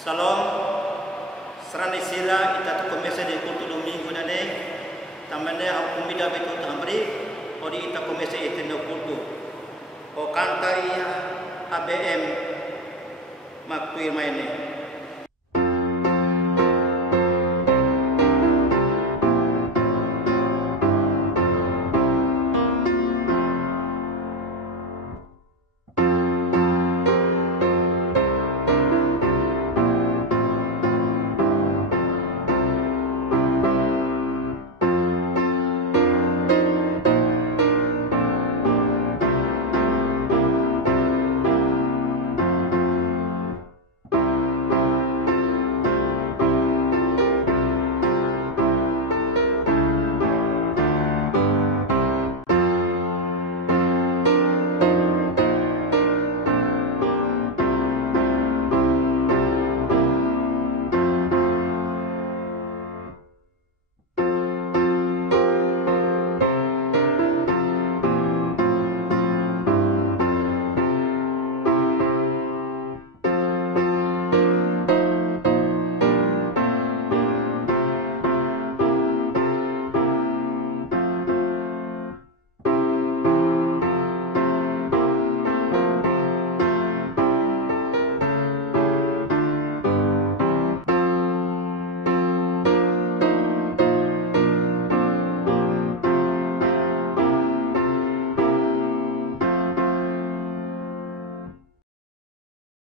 Salom, serani sila ita tu komese di kultu domingo nane, tamane aku mida betul tamri, odi ita komese itu no kultu. O kantai ABM maktui maine.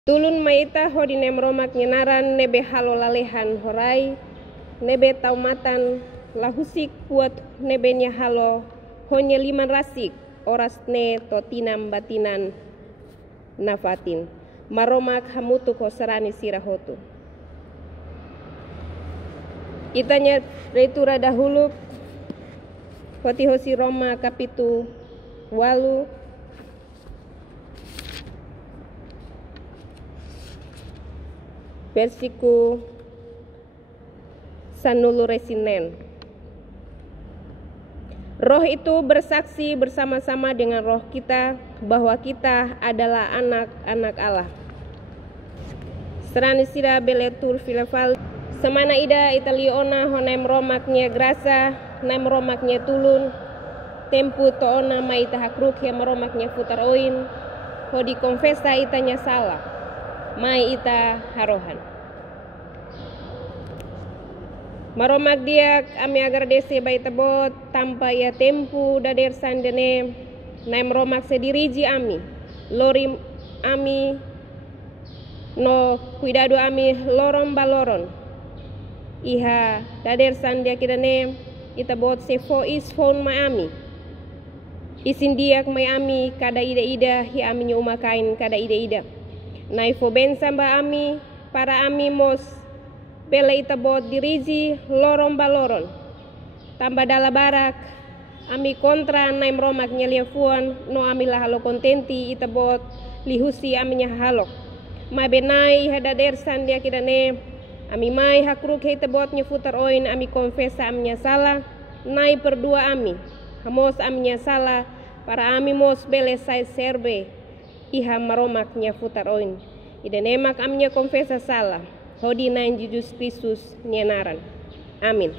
Tulun maita hodi nemromak nyenaran nebe halo lalehan horai nebe taumatan lahusik buat nebe nya halo honya liman rasik oras ne totinam batinan nafatin maromak hamutu kosarani sirahotu. Itanya reitura dahulu hoti hosi Roma kapitu walu versiku sanulu resinen. Roh itu bersaksi bersama-sama dengan roh kita bahwa kita adalah anak-anak Allah. Serani sira beletur filafal semana ida italiona honem romaknya grasa nem romaknya tulun tempu toona maita hakruk ya meromaknya futar oin hodi konfesa itanya salah mai ita harohan. Maromak dia kami agar dese baita bot tanpa ia tempu dader sandene naim romak sediriji ami lori ami no cuidado ami loron baloron iha dader sandia kidane ita bot se fo is phone Miami isin diak Miami kada ida hi ami nyumakain kada ida nai fo ben samba ami para ami mos bela ita bot diriji loron baloron tambah dala barak ami kontra naim romak nyelia fuan no ami lah halo kontenti ita bot lihusi ami nya halok mai benai hadader sandia kidane ami mai hakruk ita bot nyefutar oin ami konfesa ami nya salah nai perdua ami hamos ami nya salah para ami mos bele sai serbe iha maromak nyefutar oin idenemak ami nya konfesa salah hodi nain Yesus Kristus nyenaran. Amin.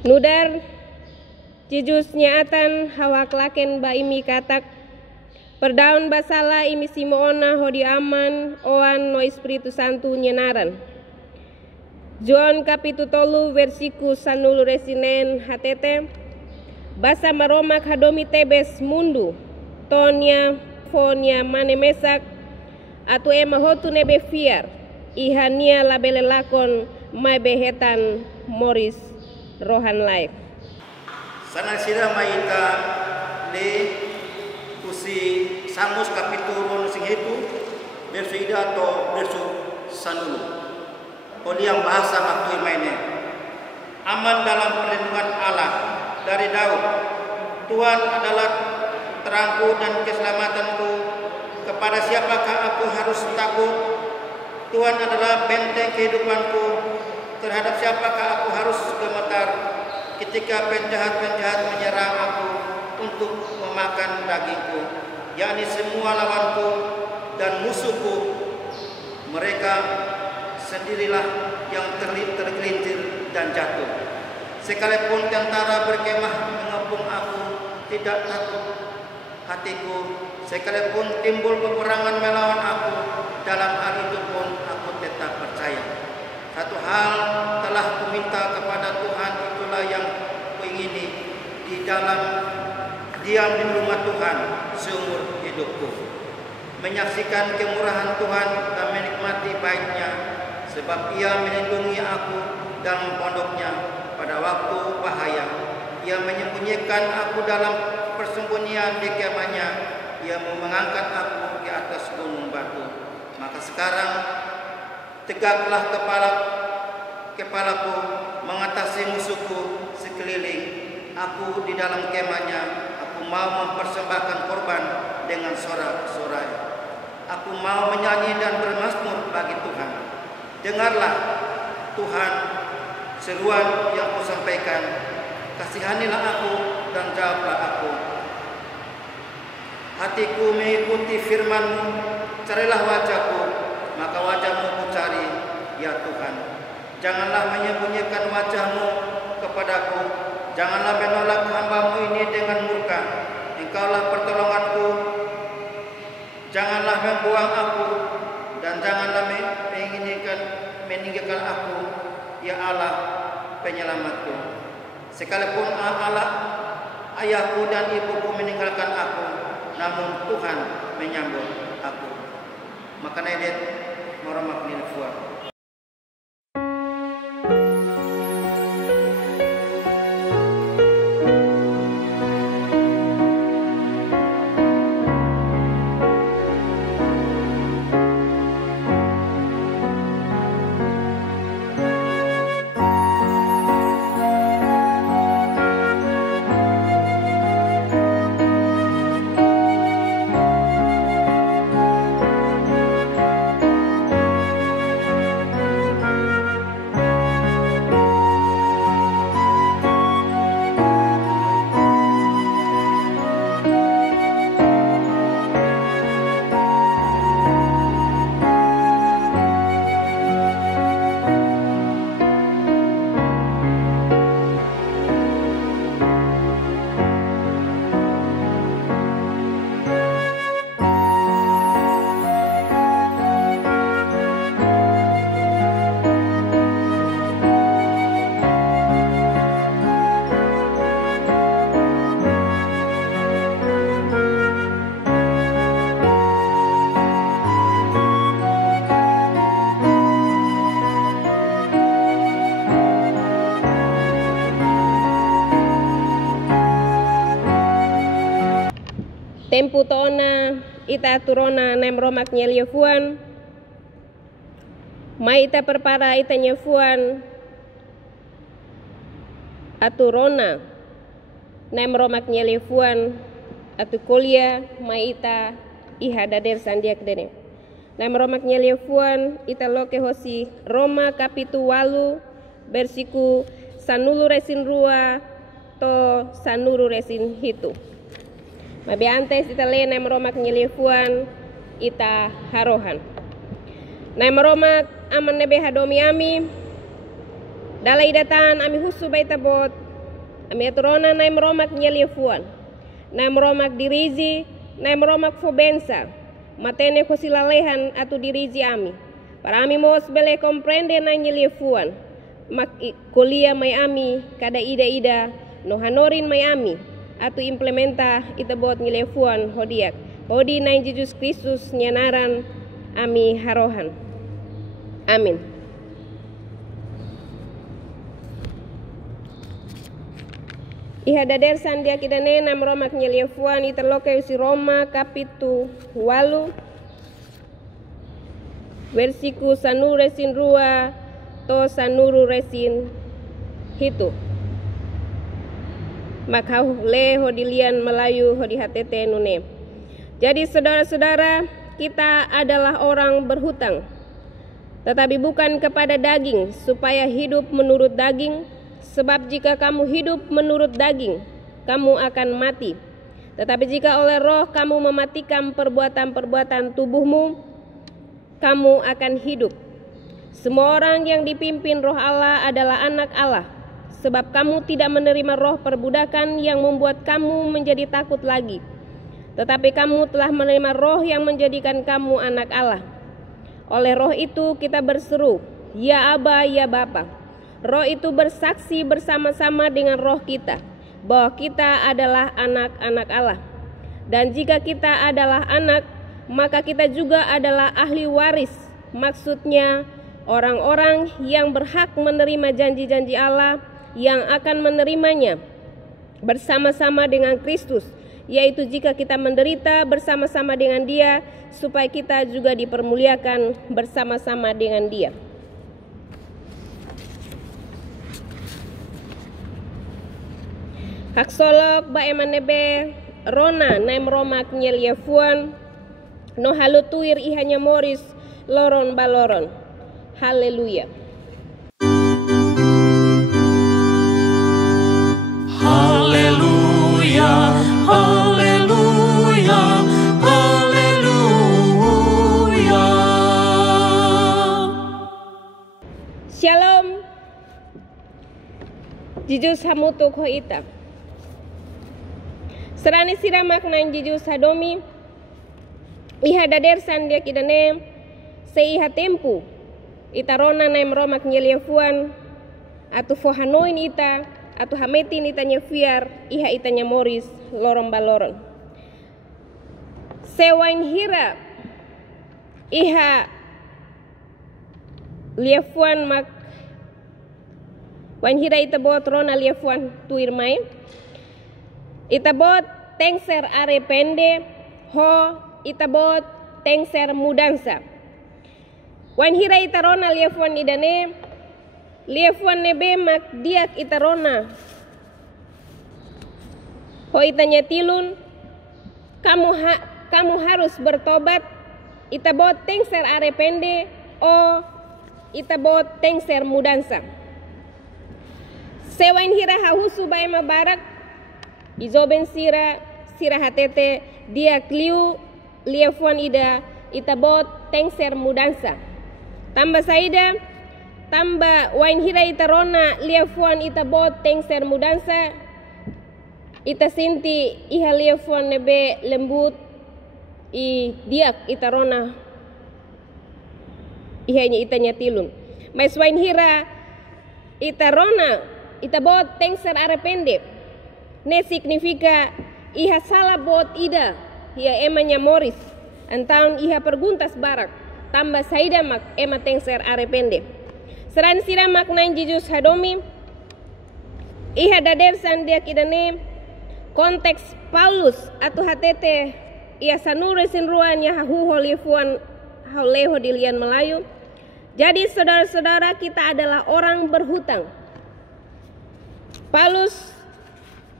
Nudar Yesus nyaatan hawak laken ba imi katak perdaun basala imi simoona hodi aman oan no Espiritu Santu nyenaran. John kapitu 3 versiku sanulu resinen hatete basa maromak hadomi tebes mundu tonya fonya mane mesak atu ema hotu nebe fiar ihania labele lakon mai behetan moris rohan laik. Sana sira maita le usi Samus kapitulu sing itu verso ida atau verso sanulu. Oli yang bahasa maktui maine. Aman dalam perlindungan Allah dari Daud. Tuhan adalah terangku dan keselamatanku. Kepada siapakah aku harus takut? Tuhan adalah benteng kehidupanku. Terhadap siapakah aku harus gemetar ketika penjahat-penjahat menyerang aku untuk memakan dagingku, yakni semua lawanku dan musuhku Mereka sendirilah yang tergelincir dan jatuh. Sekalipun tentara berkemah mengepung aku, tidak takut hatiku. Sekalipun timbul peperangan melawan aku, dalam hal itu pun aku tetap percaya. Satu hal telah kuminta kepada Tuhan, itulah yang kuingini, di dalam diam di rumah Tuhan seumur hidupku, menyaksikan kemurahan Tuhan dan menikmati baiknya, sebab Ia melindungi aku dalam pondoknya pada waktu bahaya. Ia menyembunyikan aku dalam persembunyian di kemahnya. Ia mengangkat aku di atas gunung batu. Maka sekarang tegaklah kepalaku mengatasi musuhku sekeliling. Aku di dalam kemahnya. Aku mau mempersembahkan korban dengan sorak-sorai. Aku mau menyanyi dan bermazmur bagi Tuhan. Dengarlah Tuhan seruan yang kusampaikan. Kasihanilah aku dan jawablah aku. Hatiku mengikuti firman-Mu. Carilah wajah-Ku, maka wajah-Mu ku cari, ya Tuhan. Janganlah menyembunyikan wajah-Mu kepadaku. Janganlah menolak hamba-Mu ini dengan murka. Engkaulah pertolonganku. Janganlah membuang aku, dan janganlah meninggalkan aku, ya Allah penyelamatku. Sekalipun Allah, ayahku dan ibuku meninggalkan aku, namun Tuhan menyambut aku. Maka nedet moromak nilfuan. Tempu tona ita aturona nem romak nyeliefuan. Mai ita perpara ita nyefuan aturona nem romak nyeliefuan atu kuliah mai ita iha dader sandiak dene. Nem romak nyeliefuan ita loke hosi Roma kapitu 8 bersiku sanulu resin rua to sanuru resin hitu. Mabi antes ita le nem romak nyeliefuan ita harohan. Nem romak aman nebe hadomi ami dalai datan ami husu baita bot ami aturona nem romak nyeliefuan. Nem romak dirizi nem romak fobensa matene kosilalehan atu dirizi ami. Para ami mos bele komprende na nyeliefuan mak kuliah mai ami kada ida-ida no hanorin mai ami atau implementa ita bot nyelefuan hodiak. Hodi na Yesus Kristus nyanaran ami harohan. Amin. Iha dader sandiak idane nam romak nyelefuan ita loke usi Roma kapitu 8 versiku sanuru resin rua to sanuru resin hitu. Maka le hodilian Melayu hodi hatete nune. Jadi saudara-saudara, kita adalah orang berhutang, tetapi bukan kepada daging supaya hidup menurut daging, sebab jika kamu hidup menurut daging, kamu akan mati. Tetapi jika oleh roh kamu mematikan perbuatan-perbuatan tubuhmu, kamu akan hidup. Semua orang yang dipimpin Roh Allah adalah anak Allah, sebab kamu tidak menerima roh perbudakan yang membuat kamu menjadi takut lagi, tetapi kamu telah menerima roh yang menjadikan kamu anak Allah. Oleh roh itu kita berseru, ya Aba, ya Bapa. Roh itu bersaksi bersama-sama dengan roh kita bahwa kita adalah anak-anak Allah. Dan jika kita adalah anak, maka kita juga adalah ahli waris, maksudnya orang-orang yang berhak menerima janji-janji Allah yang akan menerimanya bersama-sama dengan Kristus, yaitu jika kita menderita bersama-sama dengan Dia, supaya kita juga dipermuliakan bersama-sama dengan Dia. Haksolok ba emanebe rona naim romak nyel yefuan no halutuir ihanya moris loron baloron. Haleluya. Haleluya, haleluya, haleluya. Shalom. Jijus hamutuk hoita. Serani sira maknain jijus hadomi. Iha dader sandia kidane seiha tempu. Itarona naim romak nyeliafuan atu fohanoin ita atu hametin itanya fiar iha itanya moris lorong baloron. Sewain hira iha liafuan mak wain hira ita bot rona liafuan tuir mai ita bot tengser are pende ho ita bot tengser mudansa. Wan hira itarona liafuan idane liafuan nebe mak diak itarona ho itanya tilun kamu harus bertobat itabot tengser are pende o itabot tengser mudansa. Sewain hira hahusu baema barak izoben sira hatete diak liu liafuan ida itabot tengser mudansa. Tambah saida, tambah wain hira itarona liafuan itabot tengser mudansa, ita sinti iha liafuan nebe lembut i diak itarona ihanya itanya tilun. Mas wain hira itarona itabot tengser arepende, ne signifika iha salah bot ida, ia emanya moris, antaun iha perguntas barak. Tambah saida mak ema tengser arepende. Seran sira maknain jijus hadomi iha dader sandia kidane konteks Paulus atau hatete ia sanure sinruan ya hahu holifuan hauleho dilian Melayu. Jadi saudara-saudara kita adalah orang berhutang. Paulus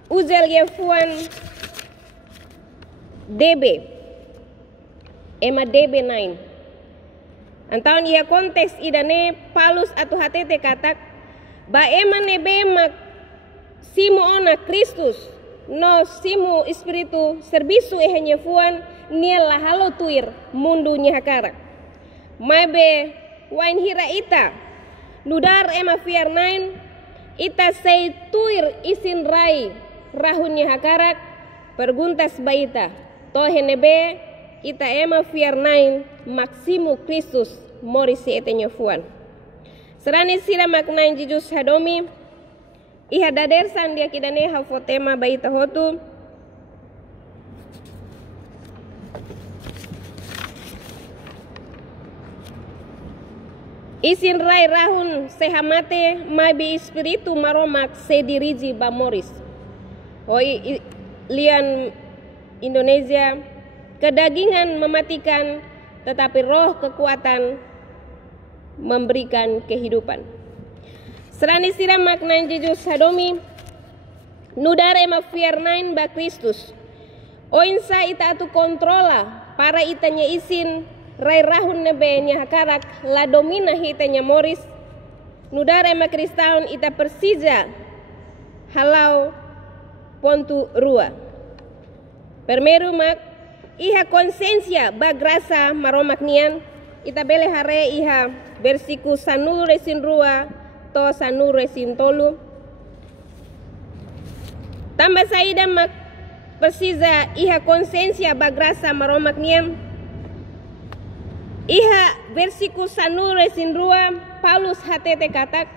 uzel yefuan DB ema DB 9. Antaun ia konteks idane Paulus atau hatete katak ba eman nebe mak simu ona Kristus no simu espiritu servisu ehenya fuan niel lahalo tuir mundu nyahakarak. Mabe wain hira ita nudar ema fiar nain ita sei tuir isin rai rahun nyahakarak perguntas baita tohe nebe ita ema fiar nain maksimu Kristus morisi etenya fuan. Serani sila maknain jijus hadomi iha dader sandia kidane hafotema baita hotu isin rai rahun sehamate mabi espiritu maromak sediriji ba moris. Hoi lian Indonesia kedagingan mematikan, tetapi roh kekuatan memberikan kehidupan. Serani sira maknain jijus hadomi nudare ma fiarnain ba Kristus. Oinsa ita atu kontrola para itanya isin rai rahun nebe nya hakarak la domina hitanya moris. Nudare ma Kristaun ita persija halau pontu rua. Permeru mak iha konsensia bagrasa maromak nian ita bele hare iha versiku sanulu resin rua to sanulu resin tolu. Tambah saida mak persisa iha konsensia bagrasa maromak niem. Iha versiku sanulu resin rua Paulus hatete katak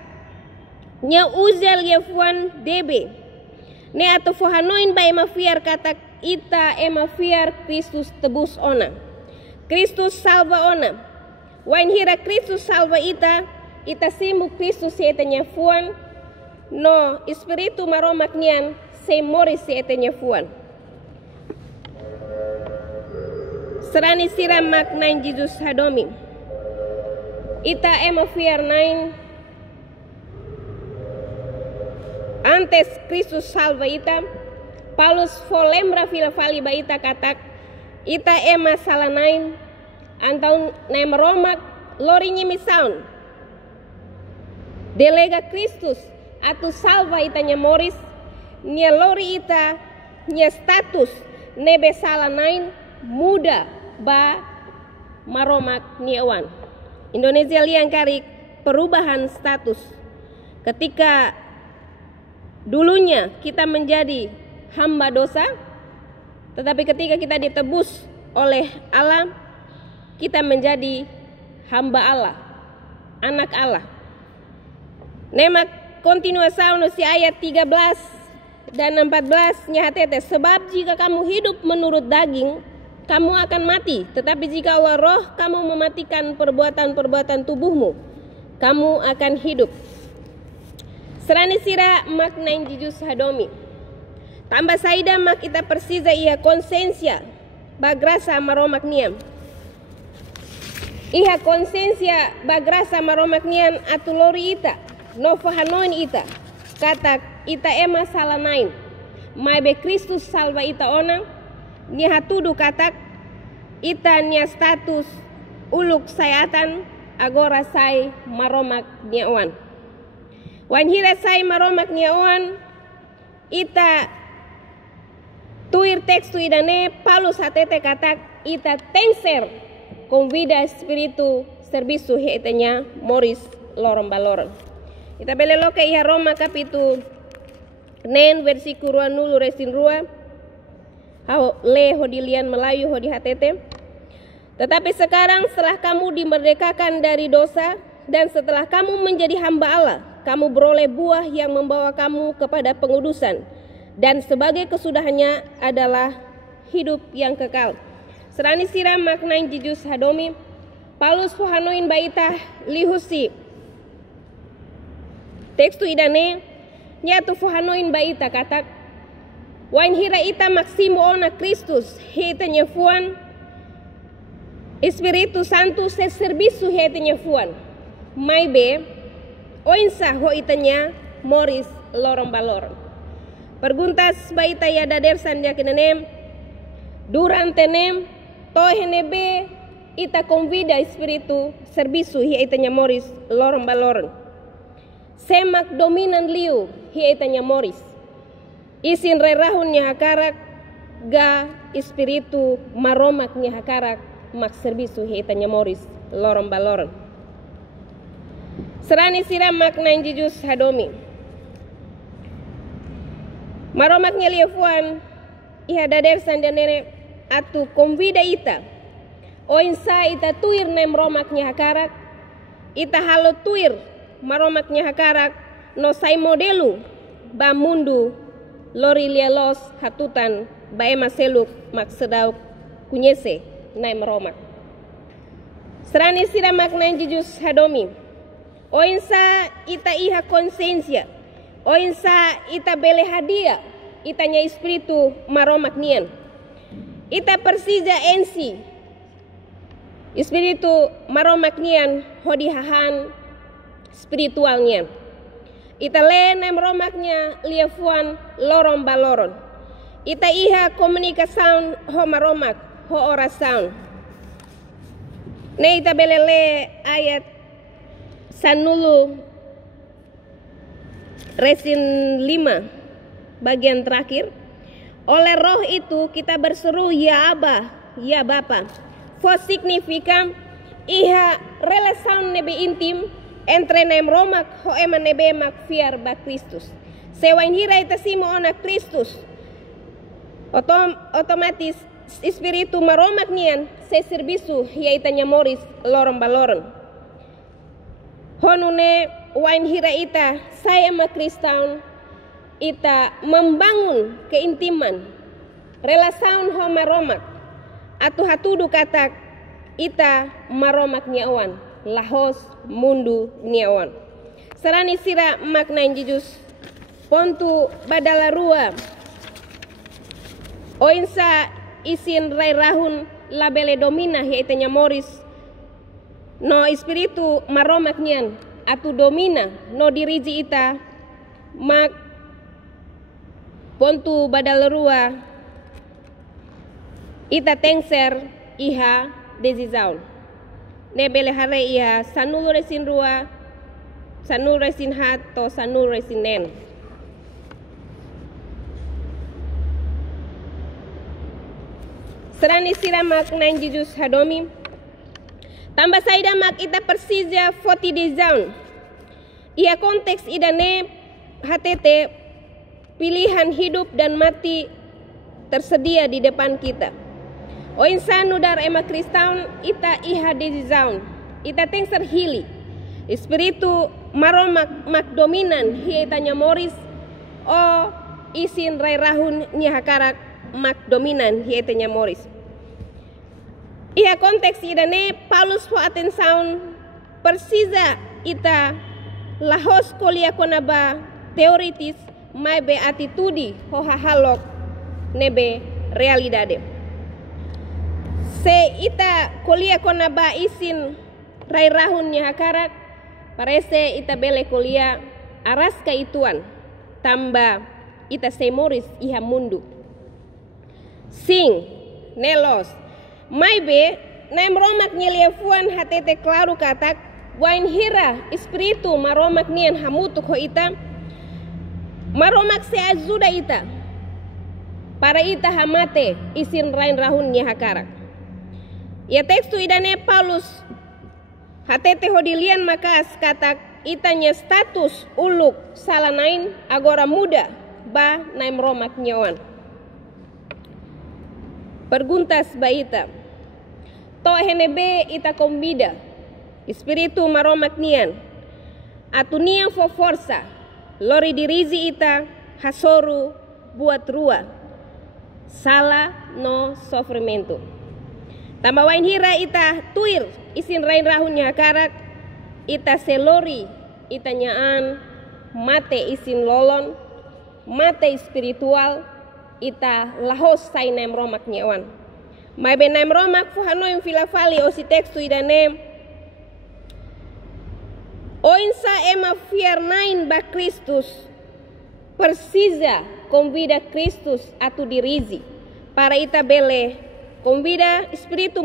nya uzel yefuan debe. Ne atau fohanoin ba ema fiar katak ita ema fiar Kristus tebus ona. Kristus salva ona. Wain hira Kristus salva ita simu Kristus etanya fuan no espiritu maromak nian se moris etanya fuan. Serani siram maknain Jesus hadomi. Ita ema fiar nain antes Kristus salva ita. Paulus folembra fila fali ba ita katak ita ema salanain antau naim romak lorinya misaun delega Kristus atau salva itanya moris nia lori ita nia status nebe salanain muda ba maromak niawan. Indonesia liang karik perubahan status ketika dulunya kita menjadi hamba dosa, tetapi ketika kita ditebus oleh Allah, kita menjadi hamba Allah, anak Allah. Nemak kontinuasaun si ayat 13 dan 14 nyahatete, sebab jika kamu hidup menurut daging, kamu akan mati. Tetapi jika Allah roh, kamu mematikan perbuatan-perbuatan tubuhmu, kamu akan hidup. Serani sira maknain jujus hadomi. Tambah saida mak kita persisa ia konsensia bagrasa maromak niam. Iha konsensia bagrasa maromak nian atulori ita no fahanoin ita katak ita ema salanain maibe Kristus salva ita ona nia hatudu katak ita nia status uluk sayatan agora sai maromak niawan. Wan hira sai maromak niawan ita tuir tekstu idane Paulus hatete katak ita tenser convida espiritu servisu hetenya moris loron baloron. Ita belelo ke iha Roma kapitu nen versiku rua nulu resin rua hau le hodilian Melayu hodi hatete. Tetapi sekarang setelah kamu dimerdekakan dari dosa dan setelah kamu menjadi hamba Allah, kamu beroleh buah yang membawa kamu kepada pengudusan, dan sebagai kesudahannya adalah hidup yang kekal. Serani siram maknain jujus hadomi. Paulus pohanoin baita lihusi tekstu idane nyatu pohanoin baita katak wain hira ita maksimo ona Kristus hita nyefuan Espiritu Santo se servisu hita nyefuan maibe oinsa ho itanya moris lorong balor. Perguntas baita ya dader sandia kenenem durante nem tohenebe ita convida espiritu servisu hi itanya moris lorong balor. Semak dominan liu hi itanya moris. Isin rerahunnya hakarak ga espiritu maromaknya hakarak mak servisu hi itanya moris lorong balor. Serani siram maknain jujus hadomi. Maromaknya liafuan iha dader sandanere atu convida ita. Oinsa ita tuir nem romaknya hakarak. Ita halo tuir maromaknya hakarak no sai modelu ba mundu lori lielos hatutan ba ema seluk mak sedau kunyese naim romak. Serani siram maknain jujus hadomi. Oinsa ita iha konsensia. Oinsa ita bele hadiah. Itanya espiritu maromak nian. Ita persija ensi. Espiritu maromak nian hodihahan spiritualnya. Ita lena maromaknya liafuan loron baloron. Ita iha komunikasaun ho maromak ho orasaun. Ne ita belele ayat sanulu resin 5 bagian terakhir. Oleh roh itu kita berseru ya Aba, ya Bapa. Fos significa iha relasaun nebe intim entre nem Romak ho ema nebe mak fiar ba Kristus. Sewain hira ita simo ona Kristus. Otomatis espiritu maromak nian se servisu ya ita nyamoris lorong baloron. Honune wain hira ita saya ma Kristaun ita membangun keintiman relasaun ho maromak atu hatudu katak ita maromak niawan lahos mundu niawan. Serani sira makna jijus pontu badala rua oinsa isin rai rahun labele domina yaitu nyamoris no espiritu maromak nian atu domina no diriji ita mak pontu badala rua ita tengser iha desizaun nebele hare iha sanul resin rua sanul resin hat to sanul resin nen. Serani siramak nan jijus hadomi tambah saida mak ita persija foti dezaun ia konteks idane HTT pilihan hidup dan mati tersedia di depan kita. O insanu dar ema Kristaun ita iha dezaun ita tengser hili espiritu maromak mak dominan hi ita nyamoris o isin rai rahun nyahakarak mak dominan hi ita nyamoris. Ia konteks idane Paulus fo atensaun persisa ita lahos kolia konaba teoritis mai be atitudi ho hahalok nebe realidade. Se ita kolia konaba isin rai rahun nya hakarak parese ita bele kolia aras kaituan tamba ita semoris iha mundu. Sing nelos maibe nem romak nyeliafuan hatete klaru katak wain hira espiritu maromak nian hamutu ko ita maromak se azuda ita para ita hamate isin rain rahun nya hakarak. Ya tekstu idane Paulus hatete hodilian makas katak itanya status uluk salanain agora muda ba naim romak nyawan. Perguntas ba ita to henebe ita kombida espiritu maromak nian atu nian fo forsa lori dirizi ita hasoru buat rua sala no sofrimento tambah wain hira ita tuir isin rain rahunnya karak ita selori ita nyaan mate isin lolon mate spiritual ita lahos say nem romak nyawan. Mai benaim romak fu hanoim filafali o si tekstu idane oinsa ema fiarnain ba Kristus persisa convida Kristus atu dirizi para ita bele convida espiritu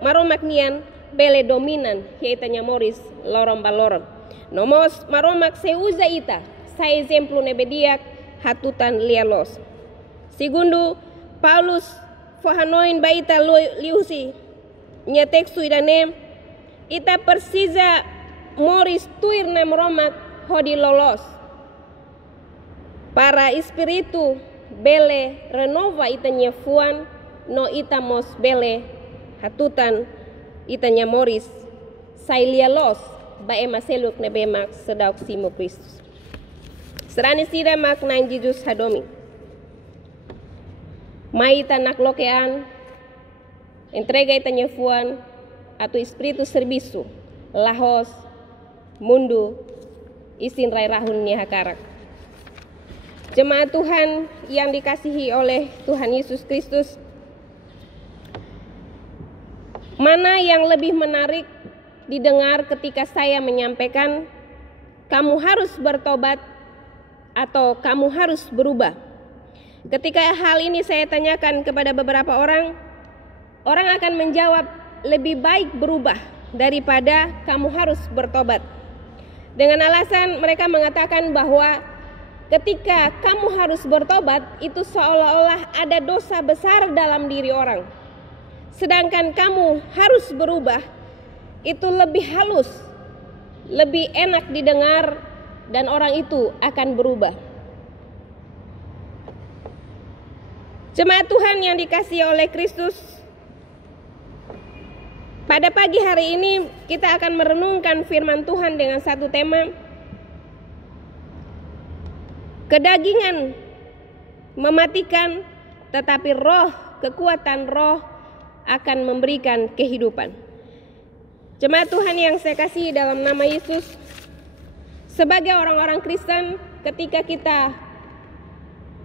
maromak nian bele dominan ita nyamoris lorong baloron nomos maromak se usa ita sa exemplo nebediak hatutan lialos. Segundo Paulus fo hanoin ba ita liusi nya tekstu idane ita persisa moris tuir nem romak hodi lolos para espiritu bele renova ita nya fuan no ita mos bele hatutan ita nya moris sailia los ba ema seluk nebe mak sedauk simo Kristus. Serani sida mak nan jijus hadomi mai ita nak lokean entrega ita nya fuan atau espiritu servisu lahos mundu isin rai rahun nya hakarak. Jemaat Tuhan yang dikasihi oleh Tuhan Yesus Kristus, mana yang lebih menarik didengar ketika saya menyampaikan kamu harus bertobat atau kamu harus berubah? Ketika hal ini saya tanyakan kepada beberapa orang akan menjawab lebih baik berubah daripada kamu harus bertobat. Dengan alasan mereka mengatakan bahwa ketika kamu harus bertobat itu seolah-olah ada dosa besar dalam diri orang. Sedangkan kamu harus berubah itu lebih halus, lebih enak didengar, dan orang itu akan berubah. Jemaat Tuhan yang dikasihi oleh Kristus, pada pagi hari ini kita akan merenungkan firman Tuhan dengan satu tema, kedagingan mematikan, tetapi roh, kekuatan roh akan memberikan kehidupan. Jemaat Tuhan yang saya kasihi dalam nama Yesus, sebagai orang-orang Kristen, ketika kita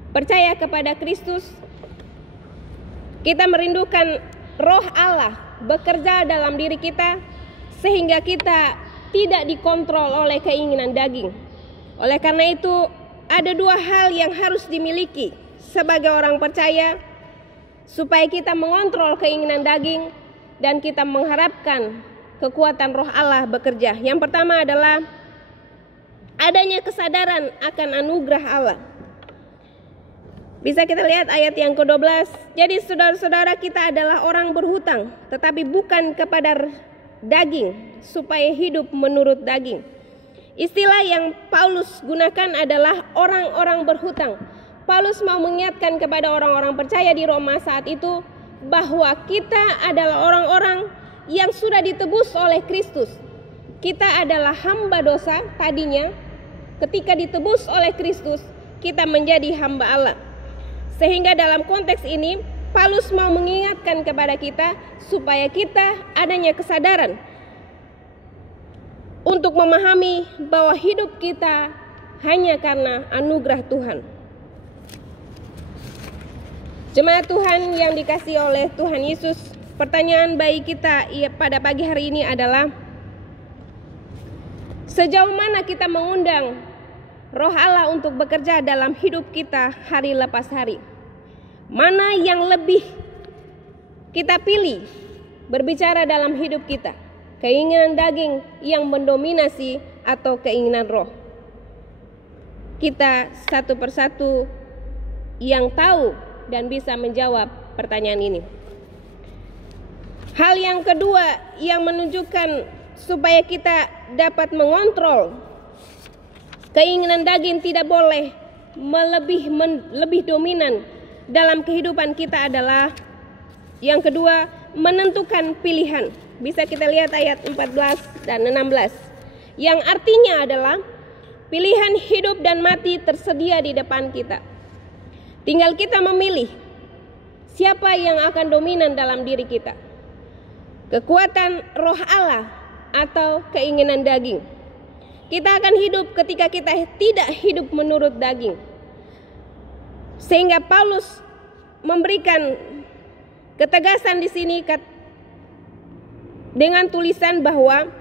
percaya kepada Kristus, kita merindukan roh Allah bekerja dalam diri kita, sehingga kita tidak dikontrol oleh keinginan daging. Oleh karena itu, ada dua hal yang harus dimiliki sebagai orang percaya, supaya kita mengontrol keinginan daging dan kita mengharapkan kekuatan roh Allah bekerja. Yang pertama adalah adanya kesadaran akan anugerah Allah. Bisa kita lihat ayat yang ke-12. Jadi saudara-saudara, kita adalah orang berhutang, tetapi bukan kepada daging, supaya hidup menurut daging. Istilah yang Paulus gunakan adalah orang-orang berhutang. Paulus mau mengingatkan kepada orang-orang percaya di Roma saat itu bahwa kita adalah orang-orang yang sudah ditebus oleh Kristus. Kita adalah hamba dosa tadinya. Ketika ditebus oleh Kristus, kita menjadi hamba Allah. Sehingga dalam konteks ini, Paulus mau mengingatkan kepada kita supaya kita adanya kesadaran untuk memahami bahwa hidup kita hanya karena anugerah Tuhan. Jemaat Tuhan yang dikasihi oleh Tuhan Yesus, pertanyaan bagi kita pada pagi hari ini adalah, sejauh mana kita mengundang roh Allah untuk bekerja dalam hidup kita hari lepas hari? Mana yang lebih kita pilih berbicara dalam hidup kita? Keinginan daging yang mendominasi atau keinginan roh? Kita satu persatu yang tahu dan bisa menjawab pertanyaan ini. Hal yang kedua yang menunjukkan supaya kita dapat mengontrol keinginan daging tidak boleh lebih dominan dalam kehidupan kita adalah yang kedua, menentukan pilihan. Bisa kita lihat ayat 14 dan 16. Yang artinya adalah pilihan hidup dan mati tersedia di depan kita. Tinggal kita memilih siapa yang akan dominan dalam diri kita. Kekuatan roh Allah atau keinginan daging. Kita akan hidup ketika kita tidak hidup menurut daging. Sehingga Paulus memberikan ketegasan di sini dengan tulisan bahwa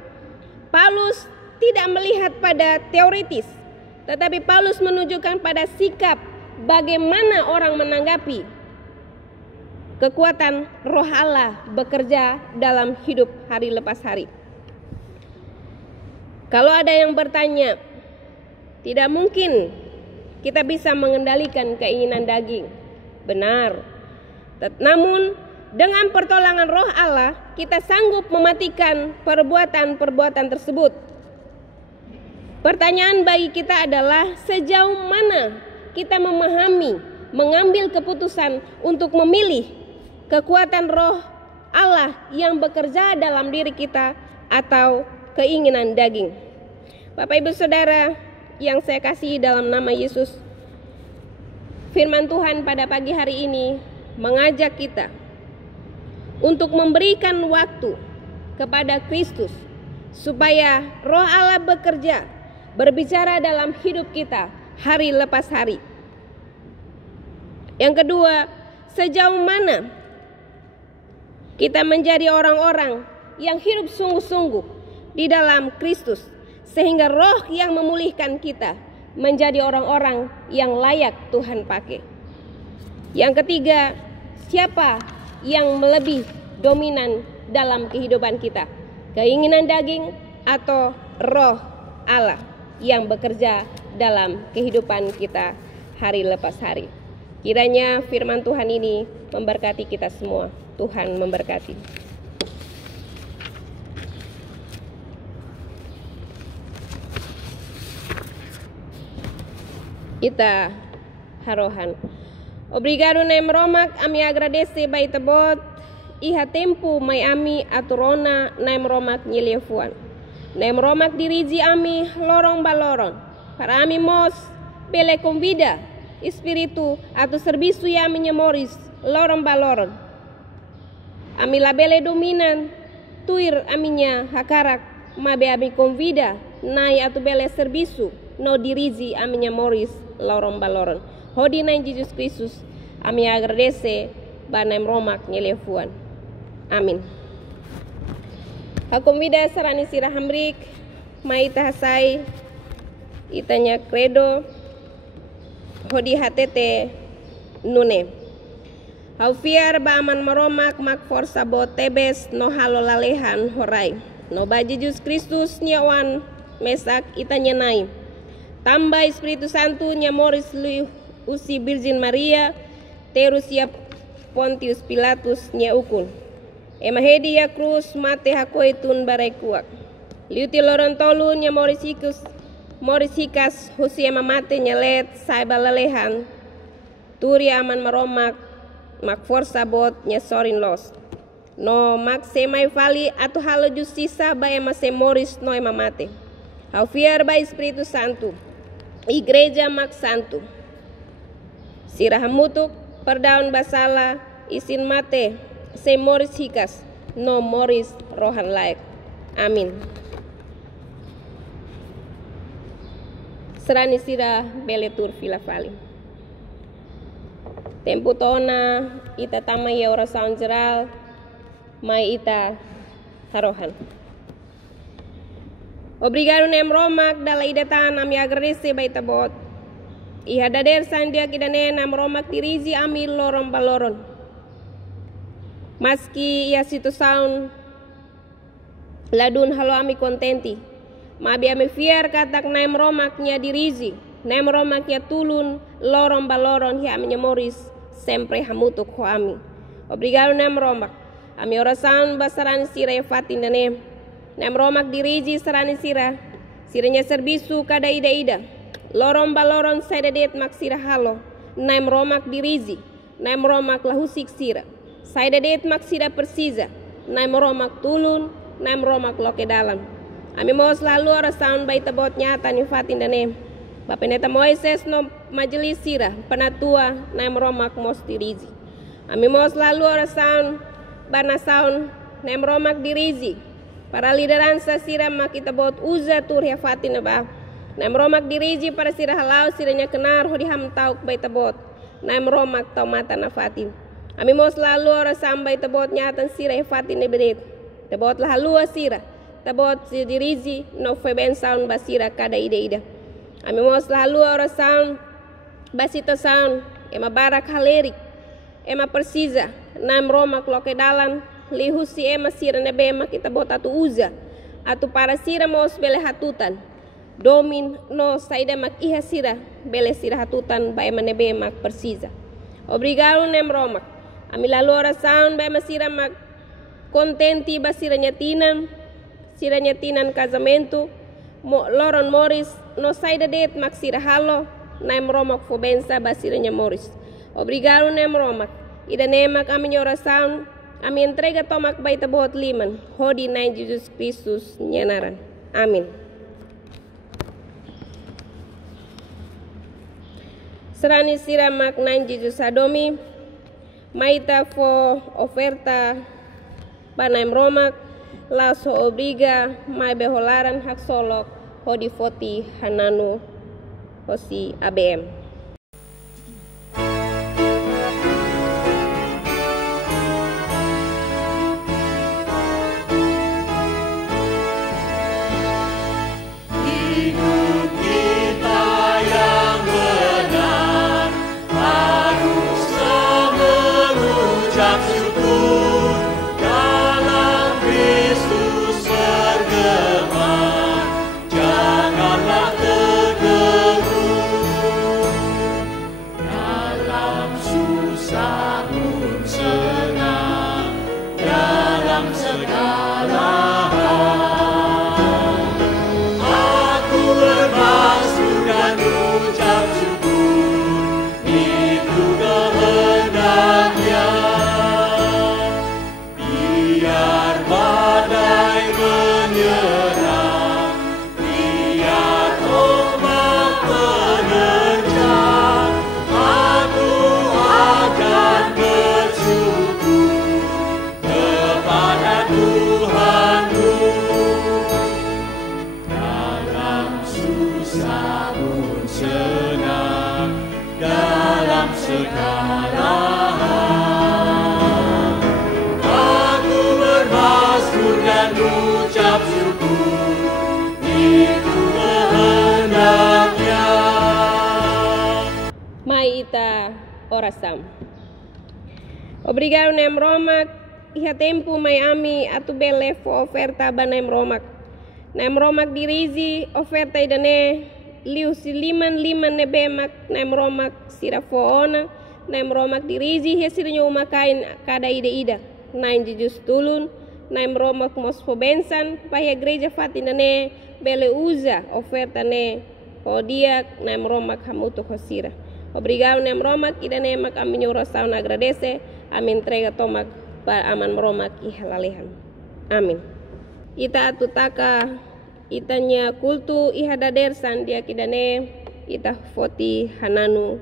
Paulus tidak melihat pada teoritis, tetapi Paulus menunjukkan pada sikap bagaimana orang menanggapi kekuatan roh Allah bekerja dalam hidup hari lepas hari. Kalau ada yang bertanya, tidak mungkin kita bisa mengendalikan keinginan daging. Benar. Namun dengan pertolongan roh Allah, kita sanggup mematikan perbuatan-perbuatan tersebut. Pertanyaan bagi kita adalah sejauh mana kita memahami, mengambil keputusan untuk memilih kekuatan roh Allah yang bekerja dalam diri kita atau keinginan daging. Bapak Ibu Saudara yang saya kasihi dalam nama Yesus, firman Tuhan pada pagi hari ini mengajak kita untuk memberikan waktu kepada Kristus supaya roh Allah bekerja, berbicara dalam hidup kita hari lepas hari. Yang kedua, sejauh mana kita menjadi orang-orang yang hidup sungguh-sungguh di dalam Kristus, sehingga roh yang memulihkan kita menjadi orang-orang yang layak Tuhan pakai. Yang ketiga, siapa yang lebih dominan dalam kehidupan kita? Keinginan daging atau roh Allah yang bekerja dalam kehidupan kita hari lepas hari? Kiranya firman Tuhan ini memberkati kita semua. Tuhan memberkati. ita harohan. Obrigado nem romak, ami agradece baita bot iha tempo mai ami aturona nem romak nyelefuan. Nem romak dirigi ami lorong balorong. Para ami mos bele convida espiritu atau serviço ya ami nyamoris lorong balorong. Ami labele dominan tuir aminya hakarak mabe ami convida nai atau bele serviço no dirigi aminya moris lorong balorong. Hodi nai Jesus Kristus ami agradece banem romak nyelefuan. Amin. Hakomida sarani sira hamrik mai tahasai itanya credo hodi hatete nune. Haufiar baaman maromak mak forsa bo tebes no halo lalehan horai. No ba Jesus Kristus nyawan mesak itanya nai. Tambah Espiritu Santo nyamoris lui usi Virgin Maria terus ya Pontius Pilatus nya ukul. Emahedi ya krus mate hakoitun barekuak. Liuti loron tolu nya moris hikas husi emamate nyalet saiba lalehan. Turi aman maromak mak forsa bot nya sorin los. No mak semai vali atau halo justisa ba ema semoris no emamate. Haufiar ba Espiritu Santo. Igreja mak santo. Sirahamutuk perdaun basala isin mate semoris hikas no moris rohan laik. Amin. Serani sira beletur filafali. Tempo tona ita tama ya oração geral mai ita harohan. Obrigado nem romak dala idatan ami agradece baita bot. Iha dader sandia kidane nam romak dirigi ami lorong baloron. Maski ia situação ladun halo ami kontenti. Mabi ami fiar katak nem romak nya dirigi. Nem romak nya tulun lorong baloron hi ami nyamoris sempre hamutuk ho ami. Obrigado nem romak. Ami oração basaran sira ya fatin dane. Nem romak dirigi sarani sira. Siranya serviço kada ida-ida. Lorong baloron saya det mak sira halo. Nem romak dirigi. Nem romak lahusik sira. Saya det mak sira persisa. Nem romak tulun. Nem romak loke dalam. Ami mau selalu oração baita bot nyata ni fatin dane. Bapeneta Moises no majelis sira penatua nem romak mos dirigi. Ami mau selalu oração banasaun nem romak dirigi. Para lideransa sira mak kita bot uza tur ya fatin ba. Nem romak dirigi para sira halau siranya kenar hodi ham tauk baita bot. Nem romak tau mata na fatin. Ami mau selalu oração baita bot nyatan sira ya fatin ne beret. Tabot lah halua sira. Tabot si dirigi no foi bensaun basira kada ida-ida. Ami mau selalu oração basitação ema barak halerik ema persisa nam romak loke dalan lihusi ema sira nebe ema kita bota tu uza atu para sira mos bele hatutan domin no saida mak iha sira bele sira hatutan ba ema nebe mak persisa. Obrigado nem romak. Ami lalu oração ba ema sira mak kontenti ba sira nyatinan casamento loron moris no saida det mak sira halo nem romak fo bensa ba sira nya moris. Obrigado nem romak. Ida nemak ami oração ami entrega tomak baita bot liman hodi nai Jesus Kristus nyenaran. Amin. Serani sira mak nai Jesus adomi maita fo oferta banaim romak laso obriga mai beholaran hak solok hodi foti hananu hosi ABM. Aku bermasuk dan ucap syukur. mengucap syukur, itu kehendaknya. Mai ita orasam. Obrigado nem Romak, iha tempo mai ami atu bele fo oferta ba nem Romak. Nem Romak dirizi oferta idane liu si liman nebe mak nem Romak sira fo ona. Nem Romak dirizi hesirnya umakain kada ida. Nain jujus tulun. Nem Romak mos fo bensan pahia gereja fatindane bele usa oferta ne podiak nem Romak hamuto hosira. Obrigado nem Romak idane mak aminyo oração agradece. Amin entrega tomak para aman Romak ihalalehan. Amin. Ita atutaka itanya kultu ihadader sandia kidane ita foti hananu.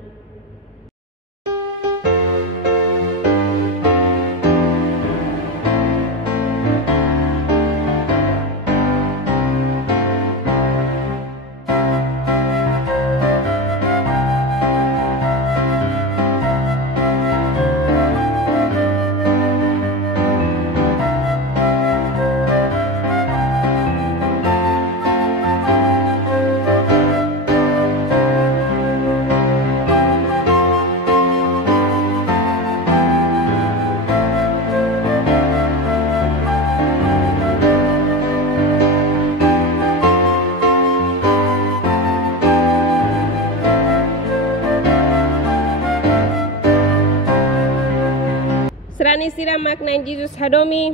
Serani sira makna Jesus hadomi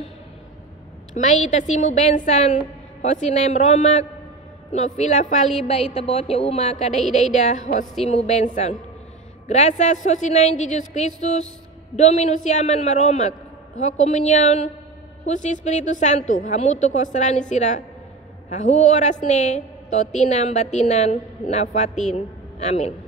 mai ita simu bensan hosi nem Romak no fila fali ba ita botnya uma kada ida hosimu bensan. Graças hosi nem Jesus Kristus Dominus yaman maromak ho komunyon husi Espiritu Santo hamutu ko serani sira hahu orasne totinam batinan nafatin. Amin.